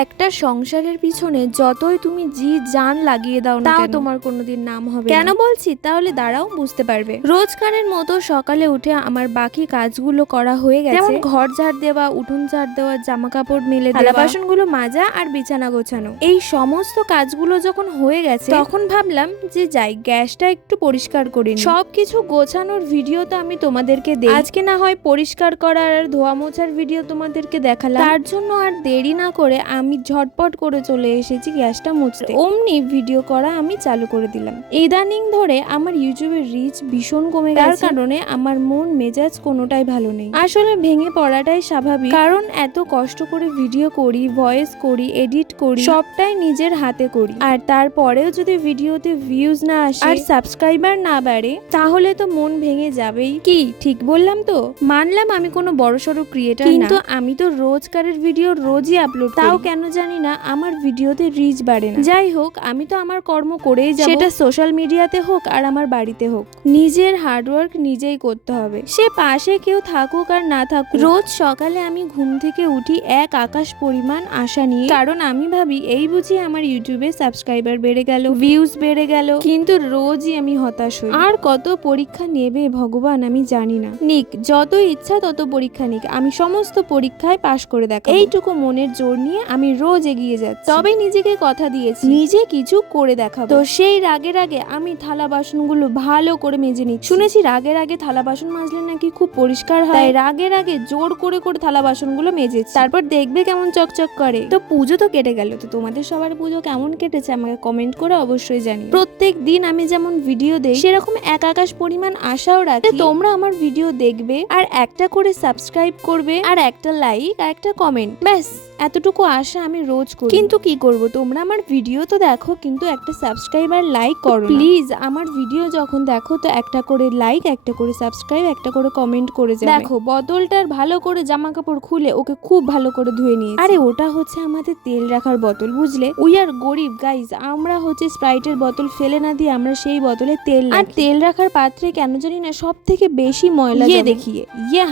একটা সংসারের পিছনে যতই তুমি জি জান লাগিয়ে দাও না তাও তোমার কোনোদিন নাম হবে কেন বলছি তাহলে দাঁড়াও বুঝতে পারবে। রোজকারের মতো সকালে উঠে আমার বাকি কাজগুলো করা হয়ে গেছে, যেমন ঘর ঝাড় দেওয়া, উঠোন ঝাড় দেওয়া, জামা কাপড় মেলে দেওয়া, থালা বাসনগুলো মাজা আর বিছানা গোছানো। এই সমস্ত কাজগুলো যখন হয়ে গেছে তখন ভাবলাম যে যাই গ্যাসটা একটু পরিষ্কার করি। সবকিছু গোছানোর ভিডিও তো আমি তোমাদেরকে দেই, আজকে না হয় পরিষ্কার করার আর ধোয়া মোছার ভিডিও তোমাদেরকে দেখালাম। তার জন্য আর দেরি না করে আমি ঝটপট করে চলে এসেছি গ্যাসটা মুছতে। অমনি ভিডিও করা আমি চালু করে দিলাম। ইদানিং ধরে আমার ইউটিউবের রিচ ভীষণ কমে গেছে, তার কারণে আমার মন মেজাজ কোনোটাই ভালো নেই। আসলে ভেঙে পড়াটাই স্বাভাবিক, কারণ এত কষ্ট করে ভিডিও করি, ভয়েস করি, এডিট করি, সবটাই নিজের হাতে করি। আর তারপরেও যদি ভিডিওতে ভিউজ না আসে আর সাবস্ক্রাইবার না বাড়ে তাহলে তো মন ভেঙে যাবেই। কি ঠিক বললাম তো? মানলাম আমি কোনো বড়সড় ক্রিয়েটার না, কিন্তু আমি তো রোজকারের ভিডিও রোজই আপলোড করি, তাও কেন জানি না আমার ভিডিওতে রিচ বাড়ে না। যাই হোক, আমি তো আমার কর্ম করেই যাব, সেটা সোশ্যাল মিডিয়াতে হোক আর আমার বাড়িতে হোক। নিজের হার্ডওয়ার্ক নিজেই করতে হবে, সে পাশে কেউ থাকুক আর না থাকুক। রোজ সকালে আমি ঘুম থেকে উঠি এক আকাশ পরিমাণ আশা নিয়ে, কারণ আমি ভাবি এই বুঝি আমার ইউটিউবে সাবস্ক্রাইবার বেড়ে গেল, ভিউজ বেড়ে গেল। কিন্তু রোজই আমি হতাশ হই। আর কত পরীক্ষা নেবে ভগবান আমি জানি না। নিক, যত ইচ্ছা তত পরীক্ষা নিক, আমি সমস্ত পরীক্ষায় পাশ করে দেখাবো। এইটুকু মনের জোর নিয়ে আমি রোজ এগিয়ে যাচ্ছি। তবে নিজেকে কথা দিয়েছি নিজে কিছু করে দেখাবো। তো সেই রাগের আগে আমি থালা বাসনগুলো ভালো করে মেজে নিচ্ছি। শুনেছি রাগের আগে থালা বাসন মাজলে নাকি খুব পরিষ্কার হয়, তাই রাগের আগে জোর করে করে থালা বাসনগুলো মেজেছি। তারপর দেখবে কেমন চকচক করে। তো পুজো তো কেটে গেল, তো তোমাদের সবার পুজো কেমন কেটেছে আমাকে কমেন্ট করে অবশ্যই জানিও। প্রত্যেক দিন আমি যেমন ভিডিও দেই সেরকম এক আকাশ পরিমাণ আশাও রাখি তোমরা আমার ভিডিও দেখবে আর একটা করে সাবস্ক্রাইব করবে আর একটা লাইক আর একটা কমেন্ট, ব্যাস এতটুকু আশা আমি রোজ করি। কিন্তু কি করব, তোমরা আমার ভিডিও তো দেখো কিন্তু একটা সাবস্ক্রাইব আর লাইক করো। প্লিজ আমার ভিডিও যখন দেখো তো একটা করে লাইক, একটা করে সাবস্ক্রাইব, একটা করে কমেন্ট করে যাবে। দেখো বোতলটার ভালো করে জামা কাপড় খুলে ওকে খুব ভালো করে ধুয়ে নিয়েছি। আরে ওটা হচ্ছে আমাদের তেল রাখার বোতল, বুঝলে? উই আর গরিব গাইজ, আমরা হচ্ছে স্প্রাইটের বোতল ফেলে না দিয়ে আমরা সেই বোতলে তেল রাখি। আর তেল রাখার পাত্রে কেন জানি না সব থেকে বেশি ময়লা দেখিয়ে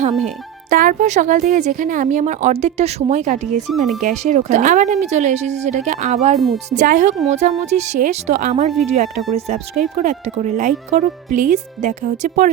হাম হে। তারপর সকাল থেকে যেখানে আমি আমার অর্ধেকটা সময় কাটিয়েছি মানে গ্যাসের ওখানে, আবার আমি চলে এসেছি সেটাকে আবার মুছতে। যাই হোক, মোছামুছি শেষ। তো আমার ভিডিও একটা করে সাবস্ক্রাইব করো, একটা করে লাইক করো প্লিজ। দেখা হচ্ছে পরে।